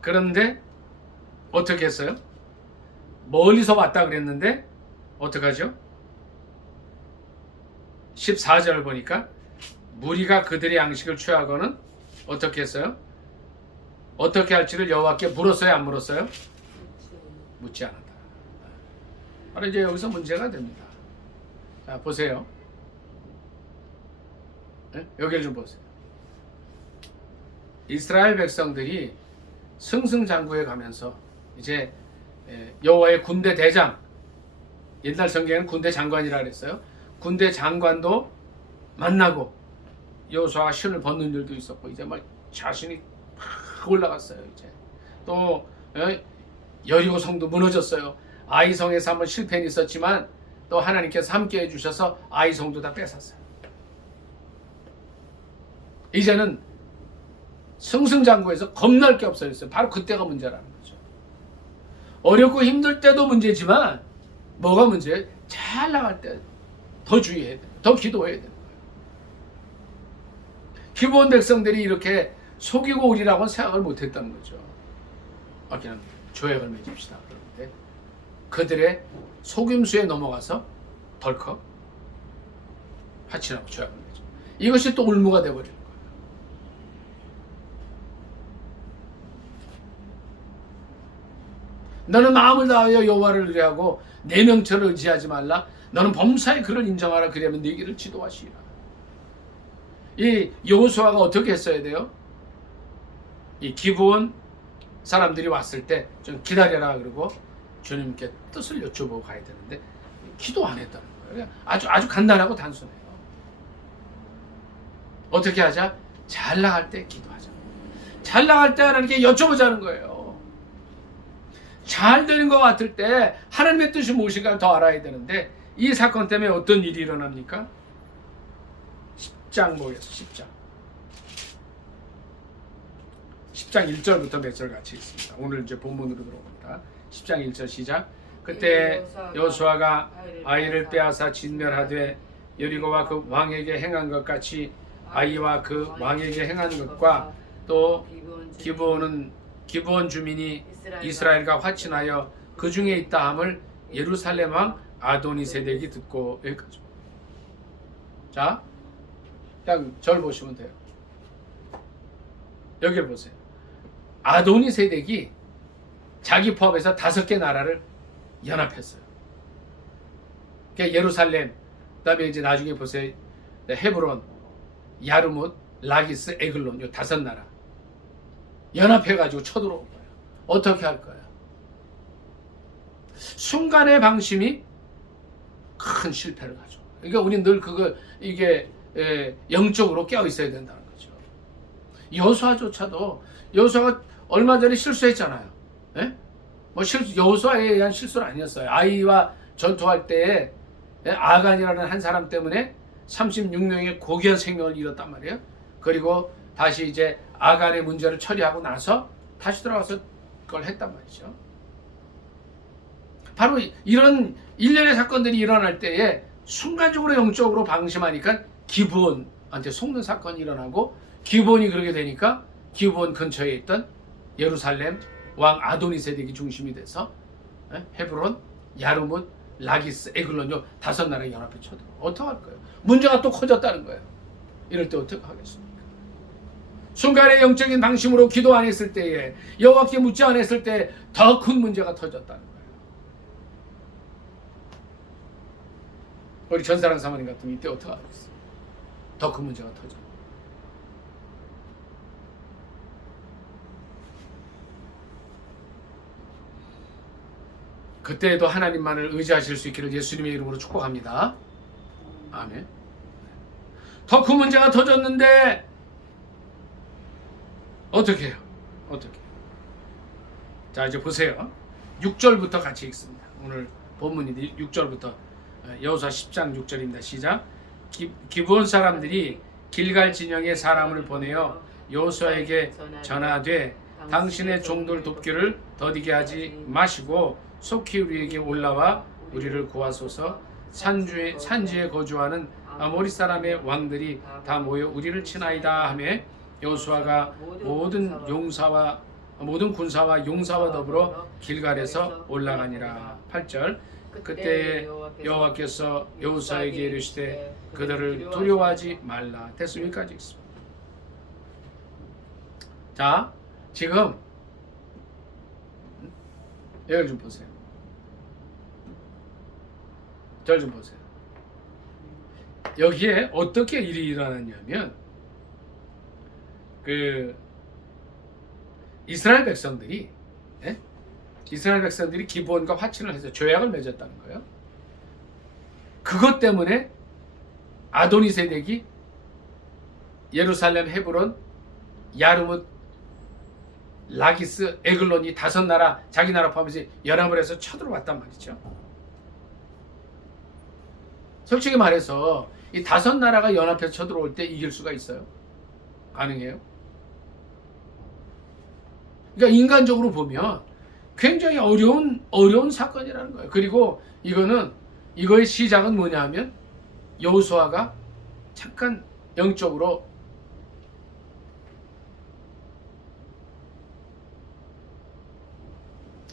그런데 어떻게 했어요? 멀리서 왔다 그랬는데 어떡하죠? 14절 보니까 무리가 그들의 양식을 취하고는 어떻게 했어요? 어떻게 할지를 여호와께 물었어요? 안 물었어요? 묻지 않았다. 바로 이제 여기서 문제가 됩니다. 자, 보세요. 여기를 좀 보세요. 이스라엘 백성들이 승승장구해 가면서 이제 여호와의 군대 대장, 옛날 성경에는 군대 장관이라 그랬어요. 군대 장관도 만나고 여호수아가 신을 벗는 일도 있었고 이제 막 자신이 막 올라갔어요. 이제 또 여리고 성도 무너졌어요. 아이성에서 한번 실패는 있었지만 또 하나님께서 함께 해주셔서 아이성도 다 뺏었어요. 이제는 승승장구해서 겁날 게 없어졌어요. 바로 그때가 문제라는 거죠. 어렵고 힘들 때도 문제지만 뭐가 문제예요? 잘 나갈 때 더 주의해야 돼요. 더 기도해야 돼요. 기브온 백성들이 이렇게 속이고 우리라고는 생각을 못했다는 거죠. 그냥 조약을 맺읍시다. 그런데 그들의 속임수에 넘어가서 덜컥 하치라고 조약을 맺죠. 이것이 또 올무가 되어버리는 거예요. 너는 마음을 다하여 여호와를 의뢰하고 내 명철을 의지하지 말라. 너는 범사에 그를 인정하라. 그리하면 네 길을 지도하시리라. 이 여호수아가 어떻게 했어야 돼요? 이 기브온 사람들이 왔을 때 좀 기다려라 그러고 주님께 뜻을 여쭤보고 가야 되는데 기도 안 했다는 거예요. 아주 간단하고 단순해요. 어떻게 하자? 잘 나갈 때 기도하자. 잘 나갈 때 하나님께 여쭤보자는 거예요. 잘 되는 것 같을 때 하나님의 뜻이 무엇인가를 더 알아야 되는데 이 사건 때문에 어떤 일이 일어납니까? 10장 보겠습니다. 10장 1절부터 몇 절 같이 있습니다. 오늘 이제 본문으로 들어옵니다. 10장 1절 시작. 그때 여호수아가 아이를 빼앗아 진멸하되 여리고와 그 왕에게 행한 것 같이 아이와 그 왕에게 행한 것과 또 기브온 주민이 이스라엘과 화친하여 그 중에 있다 함을 예루살렘 왕 아도니세덱이 듣고. 여기까지. 자, 그냥 절 보시면 돼요. 여기를 보세요. 아도니세덱이 자기 포함해서 5개 나라를 연합했어요. 그러니까 예루살렘, 그다음에 이제 나중에 보세요. 헤브론, 야르뭇, 라기스, 에글론, 요 5나라 연합해가지고 쳐들어온 거예요. 어떻게 할 거예요? 순간의 방심이 큰 실패를 가져. 그러니까 우리는 늘 이게 영적으로 깨어 있어야 된다는 거죠. 여호수아조차도 여호수아가 얼마 전에 실수했잖아요. 예? 여호수아에 의한 실수는 아니었어요. 아이와 전투할 때에 아간이라는 한 사람 때문에 36명의 고귀한 생명을 잃었단 말이에요. 그리고 다시 이제 아간의 문제를 처리하고 나서 다시 들어가서 그걸 했단 말이죠. 바로 이런 일련의 사건들이 일어날 때에 순간적으로 영적으로 방심하니까 기브온한테 속는 사건이 일어나고 기브온이 그러게 되니까 기브온 근처에 있던 예루살렘 왕 아도니세덱이 중심이 돼서 헤브론, 야르뭇, 라기스, 에글론 요 5나라의 연합에 쳐들어. 어떻게 할 거예요? 문제가 또 커졌다는 거예요. 이럴 때 어떻게 하겠습니까? 순간의 영적인 방심으로 기도 안 했을 때에 여호와께 묻지 않았을 때 더 큰 문제가 터졌다는 거예요. 우리 전사랑 사모님 같으면 이때 어떻게 하겠어요? 더 큰 문제가 터져. 그때에도 하나님만을 의지하실 수 있기를 예수님의 이름으로 축복합니다. 아멘. 더 큰 문제가 터졌는데 어떻게 해요? 어떻게 해요? 자, 이제 보세요. 6절부터 같이 읽습니다. 오늘 본문이 6절부터 여호수아 10장 6절입니다. 시작. 기브온 사람들이 길갈 진영에 사람을 보내어 여호수아에게 전하되 당신의 종들 돕기를 더디게 하지 마시고 속히 우리에게 올라와 우리를 구하소서. 산지에 거주하는 아모리 사람의 왕들이 다 모여 우리를 치나이다 하며 여호수아가 모든 군사와 용사와 더불어 길갈에서 올라가니라. 8절. 그때 여호와께서 여호수아에게 이르시되 그들을 두려워하지 말라. 됐습니다. 여기까지 있습니다. 자, 지금 여기 좀 보세요. 절 좀 보세요. 여기에 어떻게 일이 일어났냐면 이스라엘 백성들이 기브온과 화친을 해서 조약을 맺었다는 거예요. 그것 때문에 아도니세덱이 예루살렘, 헤브론, 야르뭇, 라기스, 에글론이 5나라 자기 나라 포함해서 연합을 해서 쳐들어왔단 말이죠. 솔직히 말해서 이 5나라가 연합해서 쳐들어올 때 이길 수가 있어요? 가능해요? 그러니까 인간적으로 보면 굉장히 어려운 사건이라는 거예요. 그리고 이거의 시작은 뭐냐 하면 여호수아가 잠깐 영적으로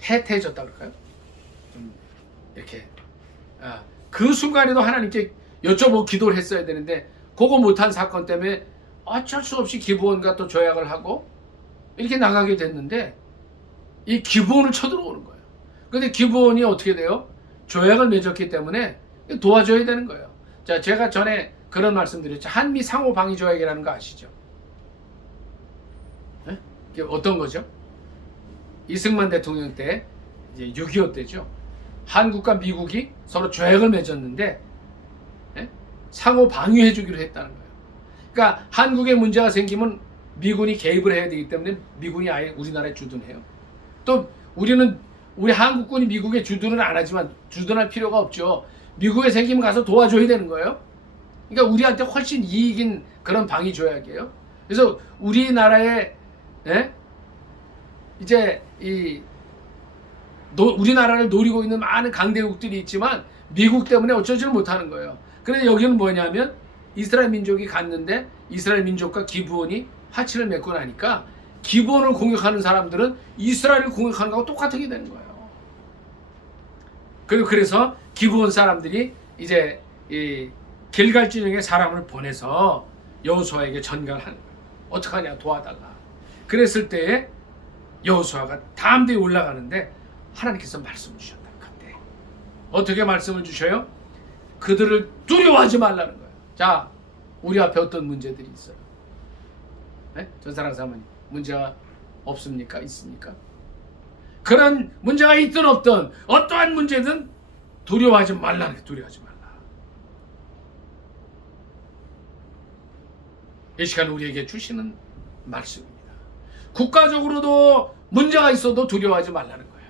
해태해졌다 그럴까요? 좀 이렇게 그 순간에도 하나님께 여쭤보고 기도를 했어야 되는데 그거 못한 사건 때문에 어쩔 수 없이 기브온과 또 조약을 하고 이렇게 나가게 됐는데 이 기브온을 쳐들어오는 거예요. 근데 기브온이 어떻게 돼요? 조약을 맺었기 때문에 도와줘야 되는 거예요. 자, 제가 전에 그런 말씀 드렸죠. 한미 상호 방위 조약이라는 거 아시죠? 네? 이게 어떤 거죠? 이승만 대통령 때 이제 6.25 때죠. 한국과 미국이 서로 조약을 맺었는데 네? 상호 방위해 주기로 했다는 거예요. 그러니까 한국에 문제가 생기면 미군이 개입을 해야 되기 때문에 미군이 아예 우리나라에 주둔해요. 또 우리 한국군이 미국에 주둔은 안 하지만 주둔할 필요가 없죠. 미국에 생기면 가서 도와줘야 되는 거예요. 그러니까 우리한테 훨씬 이익인 그런 방위 조약이에요. 그래서 우리나라에 이제 우리나라를 노리고 있는 많은 강대국들이 있지만 미국 때문에 어쩌지를 못하는 거예요. 그런데 여기는 뭐냐면 이스라엘 민족이 갔는데 이스라엘 민족과 기브온이 화치를 맺고 나니까 기브온을 공격하는 사람들은 이스라엘을 공격하는 거하고 똑같게 되는 거예요. 그래서 기브온 사람들이 이제 이 길갈 진영에 사람을 보내서 여호수아에게 전갈을 하는 거예요. 어떻게 하냐 도와달라. 그랬을 때에 여호수아가 담대히 올라가는데 하나님께서 말씀을 주셨다. 그때 어떻게 말씀을 주셔요? 그들을 두려워하지 말라는 거예요. 자, 우리 앞에 어떤 문제들이 있어요? 네? 전사랑 사모님 문제가 없습니까? 있습니까? 그런 문제가 있든 없든 어떠한 문제든 두려워하지 말라는 게 두려워하지 말라. 이 시간 우리에게 주시는 말씀입니다. 국가적으로도 문제가 있어도 두려워하지 말라는 거예요.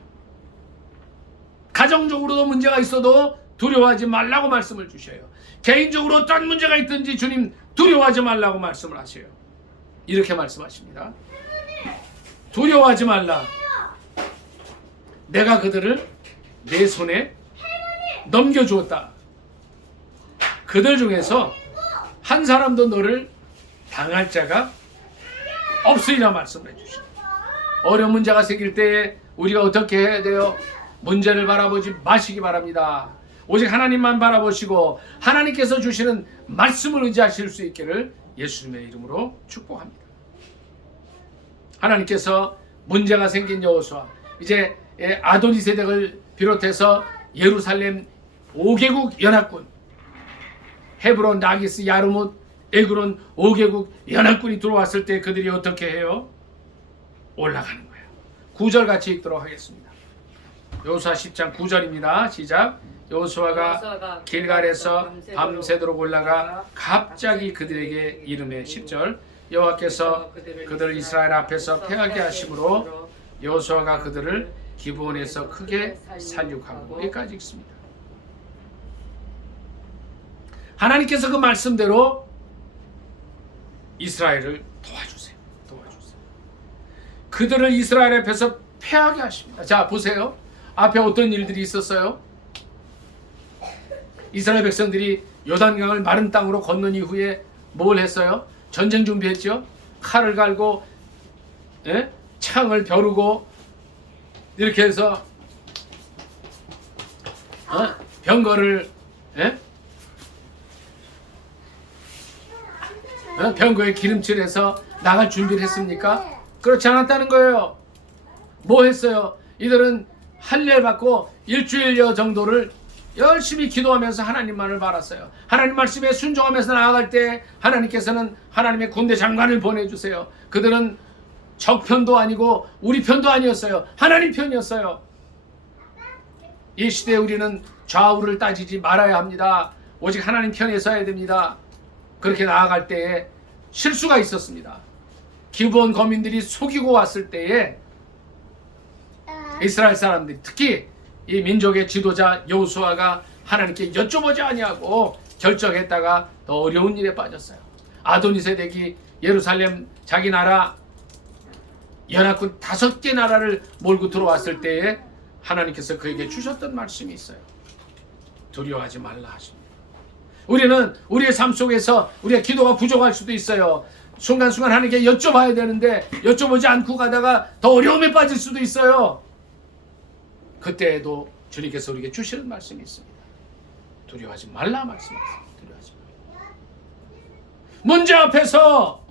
가정적으로도 문제가 있어도 두려워하지 말라고 말씀을 주셔요. 개인적으로 어떤 문제가 있든지 주님 두려워하지 말라고 말씀을 하셔요. 이렇게 말씀하십니다. 두려워하지 말라. 내가 그들을 내 손에 넘겨주었다. 그들 중에서 한 사람도 너를 당할 자가 없으리라 말씀을 해주십니다. 어려운 문제가 생길 때에 우리가 어떻게 해야 돼요? 문제를 바라보지 마시기 바랍니다. 오직 하나님만 바라보시고 하나님께서 주시는 말씀을 의지하실 수 있기를 예수님의 이름으로 축복합니다. 하나님께서 문제가 생긴 여호수아, 이제 아도니세덱을 비롯해서 예루살렘 5개국 연합군, 헤브론, 라기스, 야르뭇, 에그론 5개국 연합군이 들어왔을 때 그들이 어떻게 해요? 올라가는 거예요. 9절 같이 읽도록 하겠습니다. 여호수아 10장 9절입니다. 시작. 여호수아가 길갈에서 밤새도록 올라가 갑자기 그들에게 이르매 10절 여호와께서 그들을 이스라엘 앞에서 패하게 하심으로 여호수아가 그들을 기브온에서 크게 살육하고 여기까지 읽습니다. 하나님께서 그 말씀대로 이스라엘을 도와주세요. 그들을 이스라엘 앞에서 패하게 하십니다. 자, 보세요. 앞에 어떤 일들이 있었어요? 이스라엘 백성들이 요단강을 마른 땅으로 건넌 이후에 뭘 했어요? 전쟁 준비했죠. 칼을 갈고 창을 벼르고 이렇게 해서 병거를 병거에 기름칠해서 나갈 준비를 했습니까? 그렇지 않았다는 거예요. 뭐 했어요? 이들은 할례 받고 일주일여 정도를 열심히 기도하면서 하나님만을 바랐어요. 하나님 말씀에 순종하면서 나아갈 때 하나님께서는 하나님의 군대 장관을 보내주세요. 그들은 적 편도 아니고 우리 편도 아니었어요. 하나님 편이었어요. 이 시대에 우리는 좌우를 따지지 말아야 합니다. 오직 하나님 편에 서야 됩니다. 그렇게 나아갈 때에 실수가 있었습니다. 기브온 거민들이 속이고 왔을 때에 이스라엘 사람들이, 특히 이 민족의 지도자 여호수아가 하나님께 여쭤보지 아니하고 결정했다가 더 어려운 일에 빠졌어요. 아도니세덱이 예루살렘 자기 나라 연합군 5개 나라를 몰고 들어왔을 때에 하나님께서 그에게 주셨던 말씀이 있어요. 두려워하지 말라 하십니다. 우리는 우리의 삶 속에서 우리의 기도가 부족할 수도 있어요. 순간순간 하나님께 여쭤봐야 되는데 여쭤보지 않고 가다가 더 어려움에 빠질 수도 있어요. 그때에도 주님께서 우리에게 주시는 말씀이 있습니다. 두려워하지 말라 말씀하세요. 두려워하지 말라. 문제 앞에서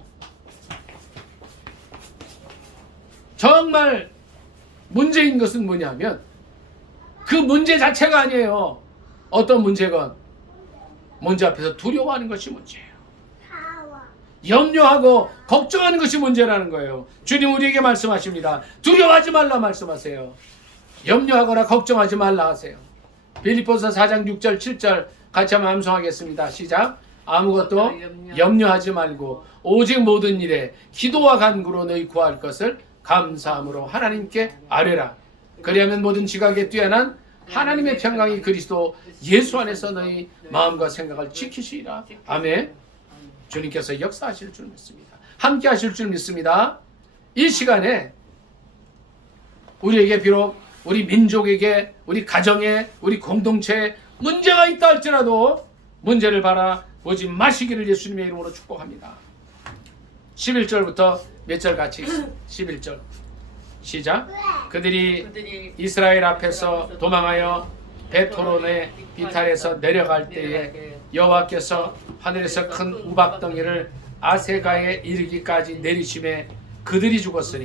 정말 문제인 것은 뭐냐면 그 문제 자체가 아니에요. 어떤 문제건 문제 앞에서 두려워하는 것이 문제예요. 염려하고 걱정하는 것이 문제라는 거예요. 주님 우리에게 말씀하십니다. 두려워하지 말라 말씀하세요. 염려하거나 걱정하지 말라 하세요. 빌립보서 4장 6절 7절 같이 한번 암송하겠습니다. 시작. 아무것도 염려하지 말고 오직 모든 일에 기도와 간구로 너희 구할 것을 감사함으로 하나님께 아뢰라. 그리하면 모든 지각에 뛰어난 하나님의 평강이 그리스도 예수 안에서 너희 마음과 생각을 지키시리라. 아멘. 주님께서 역사하실 줄 믿습니다. 함께 하실 줄 믿습니다. 이 시간에 우리에게 비록 우리 민족에게 우리 가정에 우리 공동체에 문제가 있다 할지라도 문제를 바라보지 마시기를 예수님의 이름으로 축복합니다. 11절부터 몇 절 같이 11절 시작. 그들이 이스라엘 앞에서 도망하여 베토론의 비탈에서 내려갈 때에 여호와께서 하늘에서 큰 우박덩이를 아세가에 이르기까지 내리심에 그들이 죽었으니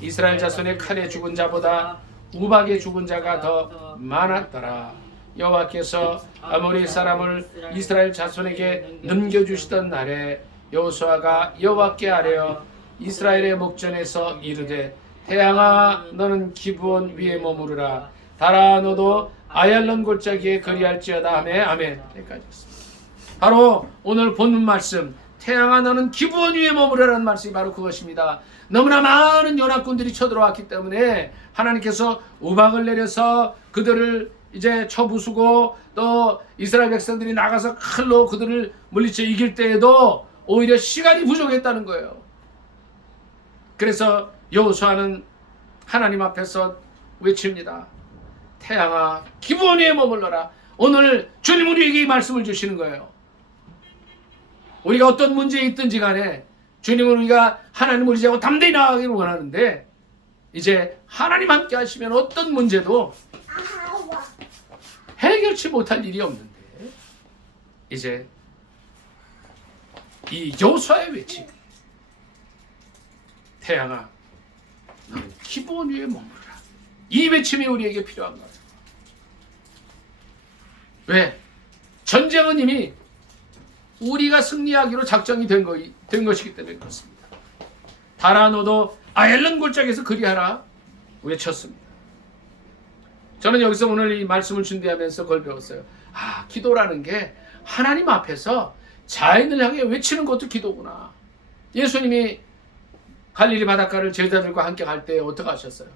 이스라엘 자손의 칼에 죽은 자보다 우박에 죽은 자가 더 많았더라. 여호와께서 아모리 사람을 이스라엘 자손에게 넘겨주시던 날에 여호수아가 여호와께 아뢰어 이스라엘의 목전에서 이르되 태양아 너는 기브온 위에 머무르라. 달아 너도 아얄론 골짜기에 거리할지어다 하매 아멘. 여기까지 있습니다. 바로 오늘 본문 말씀 태양아 너는 기브온 위에 머무르라는 말씀이 바로 그것입니다. 너무나 많은 연합군들이 쳐들어왔기 때문에 하나님께서 우박을 내려서 그들을 이제 쳐부수고 또 이스라엘 백성들이 나가서 칼로 그들을 물리쳐 이길 때에도 오히려 시간이 부족했다는 거예요. 그래서 여호수아는 하나님 앞에서 외칩니다. 태양아 기브온 위에 머물러라. 오늘 주님 우리에게 이 말씀을 주시는 거예요. 우리가 어떤 문제에 있든지 간에 주님은 우리가 하나님을 의지하고 담대히 나아가기를 원하는데 이제 하나님 함께 하시면 어떤 문제도 해결치 못할 일이 없는데 이제 이 여호수아의 외침 태양아 너는 기브온 위에 머무르라. 이 외침이 우리에게 필요한 거예요. 왜? 전쟁은 이미 우리가 승리하기로 작정이 된 것이기 때문에 그렇습니다. 달아 너도 아얄론 골짜기에서 그리하라 외쳤습니다. 저는 여기서 오늘 이 말씀을 준비하면서 그걸 배웠어요. 기도라는 게 하나님 앞에서 자연을 향해 외치는 것도 기도구나. 예수님이 갈릴리 바닷가를 제자들과 함께 갈 때 어떻게 하셨어요?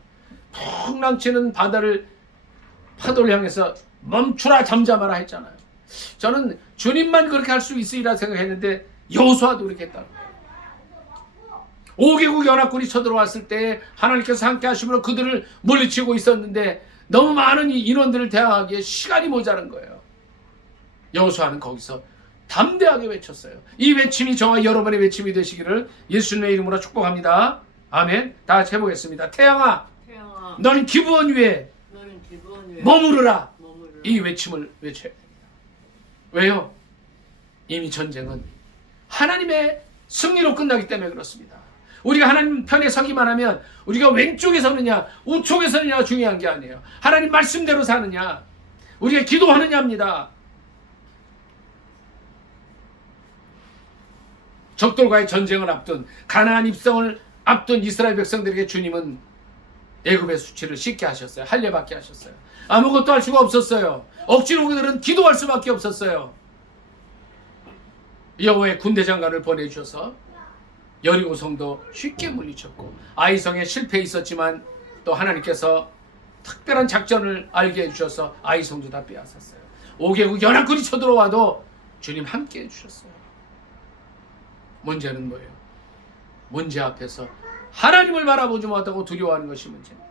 풍랑치는 바다를 파도를 향해서 멈추라 잠잠하라 했잖아요. 저는 주님만 그렇게 할 수 있으리라 생각했는데 여호수아도 그렇게 했다는 거예요. 5개국 연합군이 쳐들어왔을 때 하나님께서 함께 하심으로 그들을 물리치고 있었는데 너무 많은 인원들을 대항하기에 시간이 모자란 거예요. 여호수아는 거기서 담대하게 외쳤어요. 이 외침이 저와 여러분의 외침이 되시기를 예수님의 이름으로 축복합니다. 아멘. 다 같이 해보겠습니다. 태양아 너는 기브온 위에 머무르라. 이 외침을 외쳐야 됩니다. 왜요? 이미 전쟁은 하나님의 승리로 끝나기 때문에 그렇습니다. 우리가 하나님 편에 서기만 하면 우리가 왼쪽에 서느냐 우쪽에 서느냐가 중요한 게 아니에요. 하나님 말씀대로 사느냐 우리가 기도하느냐입니다. 적들과의 전쟁을 앞둔 가나안 입성을 앞둔 이스라엘 백성들에게 주님은 애굽의 수치를 씻게 하셨어요. 할례받게 하셨어요. 아무것도 할 수가 없었어요. 억지로 그들은 기도할 수밖에 없었어요. 여호와의 군대 장관을 보내주셔서 여리고 성도 쉽게 물리쳤고 아이성에 실패 있었지만 또 하나님께서 특별한 작전을 알게 해주셔서 아이성도 다 빼앗았어요. 5개국 연합군이 쳐들어와도 주님 함께 해주셨어요. 문제는 뭐예요? 문제 앞에서 하나님을 바라보지 못하고 두려워하는 것이 문제입니다.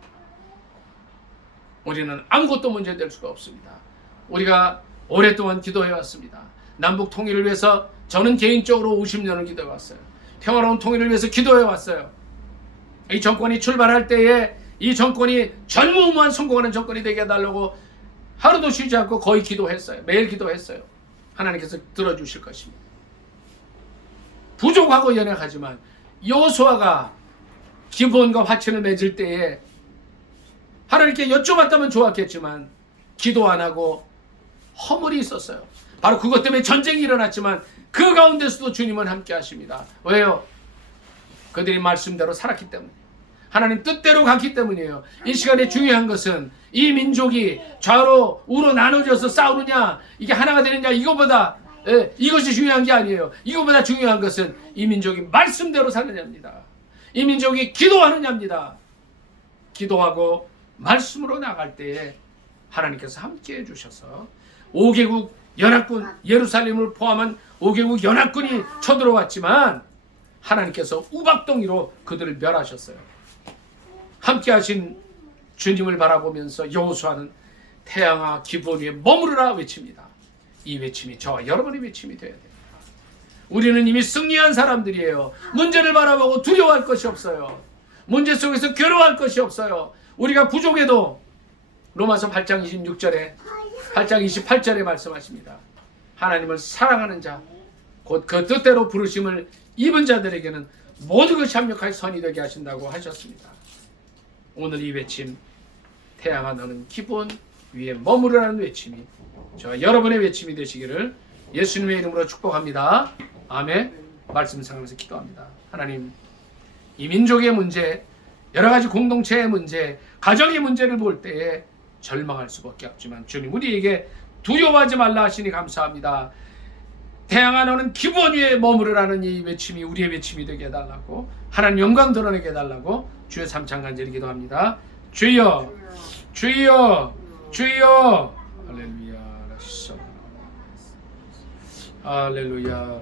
우리는 아무것도 문제될 수가 없습니다. 우리가 오랫동안 기도해왔습니다. 남북 통일을 위해서 저는 개인적으로 50년을 기도해왔어요. 평화로운 통일을 위해서 기도해왔어요. 이 정권이 출발할 때에 이 정권이 전무후무한 성공하는 정권이 되게 해달라고 하루도 쉬지 않고 거의 기도했어요. 매일 기도했어요. 하나님께서 들어주실 것입니다. 부족하고 연약하지만 여호수아가 기브온과 화친을 맺을 때에 하나님께 여쭤봤다면 좋았겠지만 기도 안 하고 허물이 있었어요. 바로 그것 때문에 전쟁이 일어났지만 그 가운데서도 주님은 함께 하십니다. 왜요? 그들이 말씀대로 살았기 때문에, 하나님 뜻대로 갔기 때문이에요. 이 시간에 중요한 것은 이 민족이 좌로 우로 나눠져서 싸우느냐, 이게 하나가 되느냐, 이거보다 이것이 중요한 게 아니에요. 이거보다 중요한 것은 이 민족이 말씀대로 사느냐입니다. 이 민족이 기도하느냐입니다. 기도하고 말씀으로 나갈 때에 하나님께서 함께 해주셔서 5개국 연합군, 예루살렘을 포함한 5개국 연합군이 쳐들어왔지만 하나님께서 우박덩이로 그들을 멸하셨어요. 함께 하신 주님을 바라보면서 여호수아는 태양아 기브온 위에 머무르라 외칩니다. 이 외침이 저와 여러분의 외침이 되어야 됩니다. 우리는 이미 승리한 사람들이에요. 문제를 바라보고 두려워할 것이 없어요. 문제 속에서 괴로워할 것이 없어요. 우리가 부족해도 로마서 8장 26절에 8장 28절에 말씀하십니다. 하나님을 사랑하는 자, 곧 그 뜻대로 부르심을 입은 자들에게는 모든 것이 합력하여 선이 되게 하신다고 하셨습니다. 오늘 이 외침, 태양아 너는 기브온 위에 머무르라는 외침이 저와 여러분의 외침이 되시기를 예수님의 이름으로 축복합니다. 아멘. 말씀 상하면서 기도합니다. 하나님, 이 민족의 문제, 여러 가지 공동체의 문제, 가정의 문제를 볼 때에 절망할 수밖에 없지만 주님 우리에게 두려워하지 말라 하시니 감사합니다. 태양아 너는 기브온 위에 머무르라는 이 외침이 우리의 외침이 되게 해달라고, 하나님 영광 드러내게 해달라고 주의 삼창 간절히 기도합니다. 주여, 주여, 주여. 할렐루야. 할렐루야.